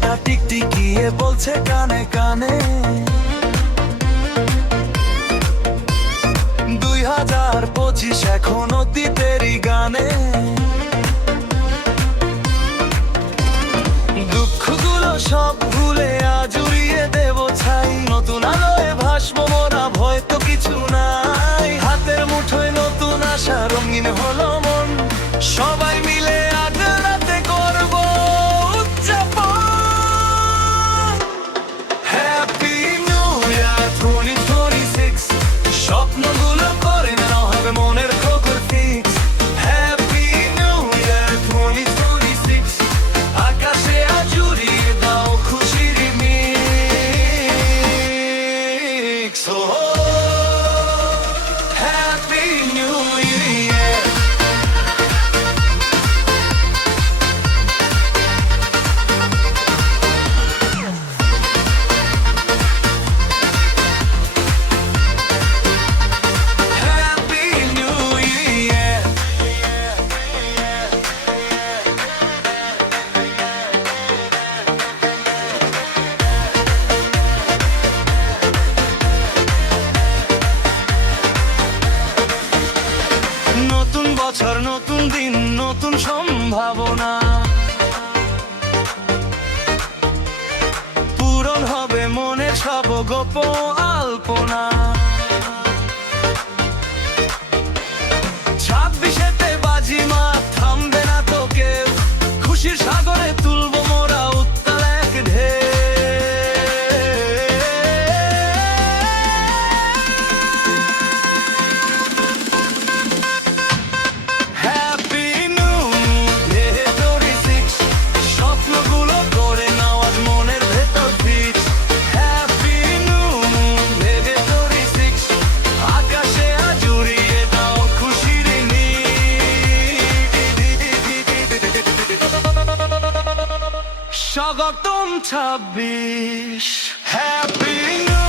ঘন্টা টিকটিকিয়ে বলছে কানে কানে 2025 এখন অতীতেরই গানে। দুঃখগুলো সব ভুলে আজ উড়িয়ে দেব ছাই, নতুন আলোয় ভাসবো মোরা, ভয় তো কিছু নাই। হাতের মুঠোয় নতুন আশা, রঙিন হলো মন, সবাই মিলে আজ রাতে করব উদযাপন। হ্যাপি নিউ ইয়ার 2026, স্বপ্নগুলো করে নাও, হবে মনের খবর ফিক্স। হ্যাপি নিউ ইয়ার 2026, আকাশে আজ উড়িয়ে দাও খুশির mix. Happy new year. Happy new year. নতুন বছর, নতুন দিন, নতুন সম্ভাবনা, পূরণ হবে মনের সব গোপন আলপনা। 26-এতে বাজিমাত, থামবে না তো কেউ, খুশির সাগরে তুলবো মোরা উত্তাল এক ঢেউ। হ্যাপি নিউ 2026, স্বপ্নগুলো করে নাও আজ মনের ভেতর ফিক্স। হ্যাপি নিউ 2026, আকাশে আজ উড়িয়ে দাও খুশির স্বাগতম 26, হ্যাপি নিউ